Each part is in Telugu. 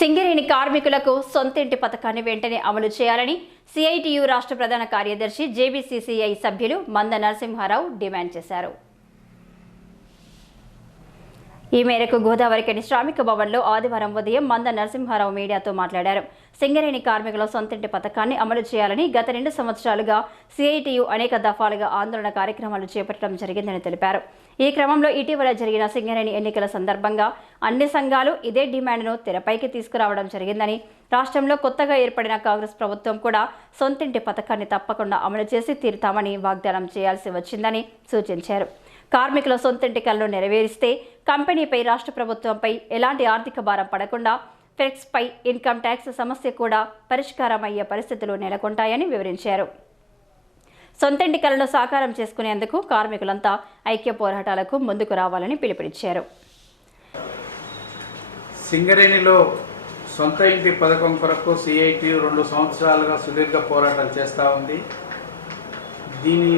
సింగరేణి కార్మికులకు సొంతింటి పథకాన్ని వెంటనే అమలు చేయాలని సిఐటియు రాష్ట్ర ప్రధాన కార్యదర్శి జేబీసీసీఐ సభ్యులు మంద నరసింహారావు డిమాండ్ చేశారు. ఈ మేరకు గోదావరికని శ్రామిక భవన్లో ఆదివారం ఉదయం మంద నరసింహారావు మీడియాతో మాట్లాడారు. సింగరేణి కార్మికుల సొంతింటి పథకాన్ని అమలు చేయాలని గత రెండు సంవత్సరాలుగా సిఐటియు అనేక దఫాలుగా ఆందోళన కార్యక్రమాలు చేపట్టడం జరిగిందని తెలిపారు. ఈ క్రమంలో ఇటీవల జరిగిన సింగరేణి ఎన్నికల సందర్భంగా అన్ని సంఘాలు ఇదే డిమాండ్ను తెరపైకి తీసుకురావడం జరిగిందని రాష్ట్రంలో కొత్తగా ఏర్పడిన కాంగ్రెస్ ప్రభుత్వం కూడా సొంతింటి పథకాన్ని తప్పకుండా అమలు చేసి తీరుతామని వాగ్దానం చేయాల్సి వచ్చిందని సూచించారు. కార్మికుల సొంత కలను నెరవేరిస్తే కంపెనీపై రాష్ట్ర ప్రభుత్వంపై ఎలాంటి ఆర్థిక భారం పడకుండా ఫెక్స్పై ఇన్కమ్ ట్యాక్స్ సమస్య కూడా పరిష్కారం అయ్యే పరిస్థితులు నెలకొంటాయని వివరించారు. సొంతంటి కలను సాకారం చేసుకునేందుకు కార్మికులంతా ఐక్య పోరాటాలకు ముందుకు రావాలని పిలుపునిచ్చారు. సింగరేణిలో సొంత ఇంటి పథకం కొరకు సిఐటి రెండు సంవత్సరాలుగా సుదీర్ఘ పోరాటం చేస్తూ ఉంది. దీని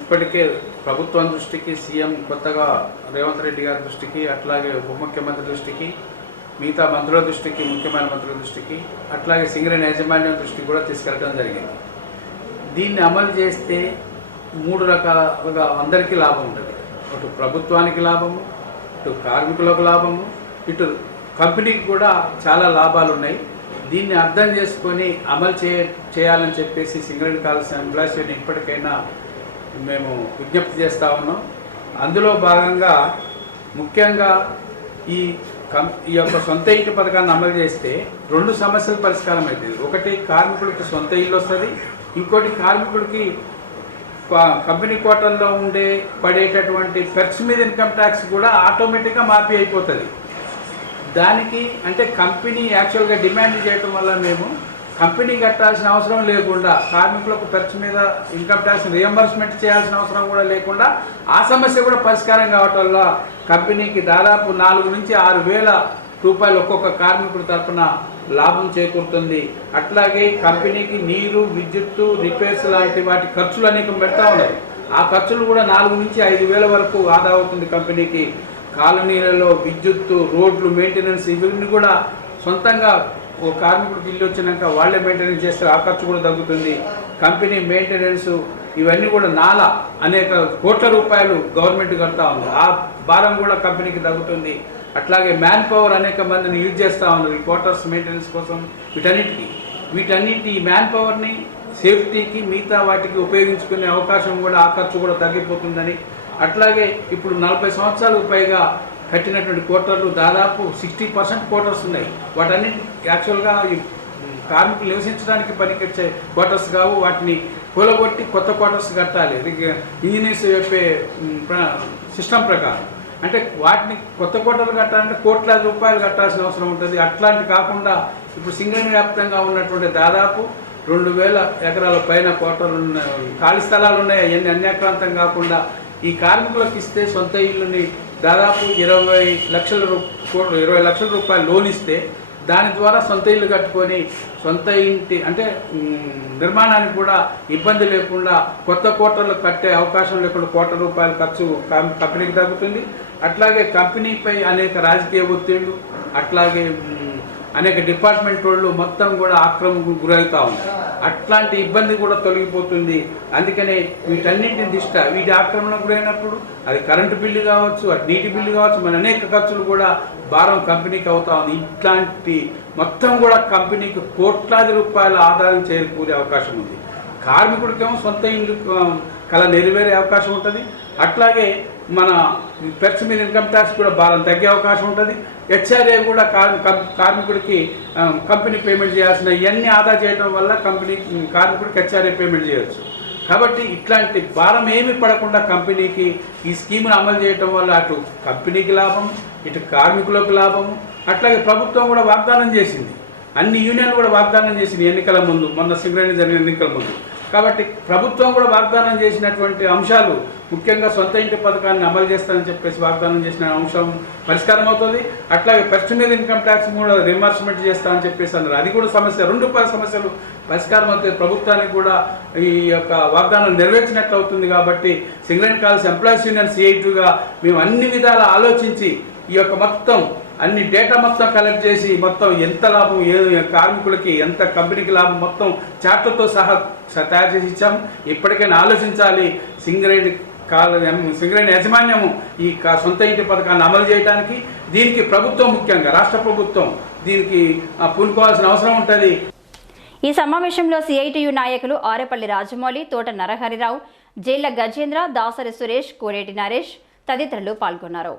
ఇప్పటికే ప్రభుత్వం దృష్టికి సీఎం కొత్తగా రేవంత్ రెడ్డి గారి దృష్టికి అట్లాగే ఉప ముఖ్యమంత్రి దృష్టికి మిగతా మంత్రుల దృష్టికి ముఖ్యమైన మంత్రుల దృష్టికి అట్లాగే సింగరేణి యాజమాన్యం దృష్టికి కూడా తీసుకెళ్ళడం జరిగింది. దీన్ని అమలు చేస్తే మూడు రకాలుగా అందరికీ లాభం ఉంటుంది. అటు ప్రభుత్వానికి లాభము ఇటు కార్మికులకు లాభము ఇటు కంపెనీకి కూడా చాలా లాభాలు ఉన్నాయి. దీన్ని అర్థం చేసుకొని అమలు చేయాలని చెప్పేసి సింగరేణి కాల్సిన ఎంప్లాయీస్ ఇప్పటికైనా మేము విజ్ఞప్తి చేస్తూ ఉన్నాం. అందులో భాగంగా ముఖ్యంగా ఈ కం ఈ యొక్క సొంత ఇంటి పథకాన్ని అమలు చేస్తే రెండు సమస్యలు పరిష్కారం అవుతుంది ఒకటి కార్మికులకి సొంత ఇల్లు వస్తుంది ఇంకోటి కార్మికుడికి కంపెనీ కోటల్లో ఉండే పడేటటువంటి పెర్క్స్ మీద ఇన్కమ్ ట్యాక్స్ కూడా ఆటోమేటిక్గా మాఫీ అయిపోతుంది. దానికి అంటే కంపెనీ యాక్చువల్గా డిమాండ్ చేయటం వల్ల మేము కంపెనీ కట్టాల్సిన అవసరం లేకుండా కార్మికులకు ఖర్చు మీద ఇన్కమ్ ట్యాక్స్ రియంబర్స్మెంట్ చేయాల్సిన అవసరం కూడా లేకుండా ఆ సమస్య కూడా పరిష్కారం కావటం వల్ల కంపెనీకి దాదాపు నాలుగు నుంచి ఆరు వేల రూపాయలు ఒక్కొక్క కార్మికుడి తరఫున లాభం చేకూరుతుంది. అట్లాగే కంపెనీకి నీరు విద్యుత్తు రిపేర్స్ లాంటి వాటి ఖర్చులు అనేకం పెడతా ఉన్నాయి ఆ ఖర్చులు కూడా నాలుగు నుంచి ఐదు వేల వరకు ఆదా అవుతుంది కంపెనీకి. కాలనీలలో విద్యుత్తు రోడ్లు మెయింటెనెన్స్ ఇవన్నీ కూడా సొంతంగా ఓ కార్మికుడికి ఇల్లు వచ్చినాక వాళ్ళే మెయింటెనెన్స్ చేస్తే ఆ ఖర్చు కూడా తగ్గుతుంది. కంపెనీ మెయింటెనెన్స్ ఇవన్నీ కూడా నాలా అనేక కోట్ల రూపాయలు గవర్నమెంట్ కడతా ఉంది. ఆ భారం కూడా కంపెనీకి తగ్గుతుంది. అట్లాగే మ్యాన్ పవర్ అనేక మందిని యూజ్ చేస్తూ ఉన్నారు ఈ క్వార్టర్స్ మెయింటెనెన్స్ కోసం వీటన్నిటికీ. వీటన్నిటి ఈ మ్యాన్ పవర్ని సేఫ్టీకి మిగతా వాటికి ఉపయోగించుకునే అవకాశం కూడా ఆ ఖర్చు కూడా తగ్గిపోతుందని. అట్లాగే ఇప్పుడు నలభై సంవత్సరాలకు పైగా కట్టినటువంటి క్వార్టర్లు దాదాపు సిక్స్టీ పర్సెంట్ క్వార్టర్స్ ఉన్నాయి. వాటన్నిటి యాక్చువల్గా కార్మికులు నివసించడానికి పనికొచ్చే క్వార్టర్స్ కావు. వాటిని కూలగొట్టి కొత్త క్వార్టర్స్ కట్టాలి. ఇంజనీర్స్ చెప్పే సిస్టమ్ ప్రకారం. అంటే వాటిని కొత్త కోటలు కట్టాలంటే కోట్లాది రూపాయలు కట్టాల్సిన అవసరం ఉంటుంది. అట్లాంటి కాకుండా ఇప్పుడు సింగరేణి వ్యాప్తంగా ఉన్నటువంటి దాదాపు రెండు వేల ఎకరాల పైన కోటలు ఉన్న ఖాళీ స్థలాలు ఉన్నాయి. అవన్నీ అన్యాక్రాంతం కాకుండా ఈ కార్మికులకు ఇస్తే సొంత ఇల్లుని దాదాపు ఇరవై లక్షల రూ ఇరవై లక్షల రూపాయలు లోన్ ఇస్తే దాని ద్వారా సొంత ఇల్లు కట్టుకొని సొంత ఇంటి అంటే నిర్మాణానికి కూడా ఇబ్బంది లేకుండా కొత్త కోటలు కట్టే అవకాశం లేకుండా కోట్ల రూపాయల ఖర్చు కంపెనీకి తగ్గుతుంది. అట్లాగే కంపెనీపై అనేక రాజకీయ ఒత్తిళ్ళు అట్లాగే అనేక డిపార్ట్మెంట్ వాళ్ళు మొత్తం కూడా ఆక్రమణకు గురవుతూ ఉంది. అట్లాంటి ఇబ్బంది కూడా తొలగిపోతుంది. అందుకనే వీటన్నింటిని దిష్ట వీటి ఆక్రమణకు గురైనప్పుడు అది కరెంటు బిల్లు కావచ్చు అటు నీటి బిల్లు కావచ్చు మన అనేక ఖర్చులు కూడా భారం కంపెనీకి అవుతా ఉంది. ఇట్లాంటి మొత్తం కూడా కంపెనీకి కోట్లాది రూపాయల ఆదాయం చేకూరే అవకాశం ఉంది. కార్మికుడికేమో సొంత ఇల్లు కళ నెరవేరే అవకాశం ఉంటుంది. అట్లాగే మన పెర్స్ మీద ఇన్కమ్ ట్యాక్స్ కూడా భారం తగ్గే అవకాశం ఉంటుంది. హెచ్ఆర్ఏ కూడా కార్మికుడికి కంపెనీ పేమెంట్ చేయాల్సిన ఇవన్నీ ఆదా చేయడం వల్ల కంపెనీ కార్మికుడికి హెచ్ఆర్ఏ పేమెంట్ చేయవచ్చు కాబట్టి ఇట్లాంటి భారం ఏమీ పడకుండా కంపెనీకి ఈ స్కీమ్ను అమలు చేయడం వల్ల అటు కంపెనీకి లాభం ఇటు కార్మికులకు లాభము అట్లాగే ప్రభుత్వం కూడా వాగ్దానం చేసింది. అన్ని యూనియన్లు కూడా వాగ్దానం చేసింది ఎన్నికల ముందు మొన్న సింగరేణి జరిగిన ఎన్నికల ముందు. కాబట్టి ప్రభుత్వం కూడా వాగ్దానం చేసినటువంటి అంశాలు ముఖ్యంగా సొంత ఇంటి పథకాన్ని అమలు చేస్తానని చెప్పేసి వాగ్దానం చేసిన అంశం పరిష్కారం అవుతుంది. అట్లాగే ఖర్చు మీద ఇన్కమ్ ట్యాక్స్ కూడా రిమర్స్మెంట్ చేస్తానని చెప్పేసి అన్నారు. అది కూడా సమస్య. రెండు సమస్యలు పరిష్కారం అవుతాయి. ప్రభుత్వానికి కూడా ఈ యొక్క వాగ్దానం నెరవేర్చినట్లు అవుతుంది కాబట్టి సింగరేణి కాల్స్ ఎంప్లాయీస్ యూనియన్ సిఐటీగా మేము అన్ని విధాలా ఆలోచించి ఈ యొక్క మొత్తం అన్ని డేటా మొత్తం కలెక్ట్ చేసి మొత్తం ఎంత లాభం ఏ కార్మికులకి ఎంత కంపెనీకి లాభం మొత్తం చార్ట్లతో సహా తయారు చేసి ఇచ్చాము ఇప్పటికైనా ఆలోచించాలి. సింగరేణి కాల సింగరేణి యాజమాన్యము ఈ సొంత ఇంటి పథకాన్ని అమలు చేయడానికి దీనికి ప్రభుత్వం ముఖ్యంగా రాష్ట్ర ప్రభుత్వం దీనికి పూనుకోవాల్సిన అవసరం ఉంటుంది. ఈ సమావేశంలో సిఐటియు నాయకులు ఆరేపల్లి రాజమౌళి తోట నరహరిరావు జైళ్ళ గజేంద్ర దాసరి సురేష్ కోరేటి నరేష్ తదితరులు పాల్గొన్నారు.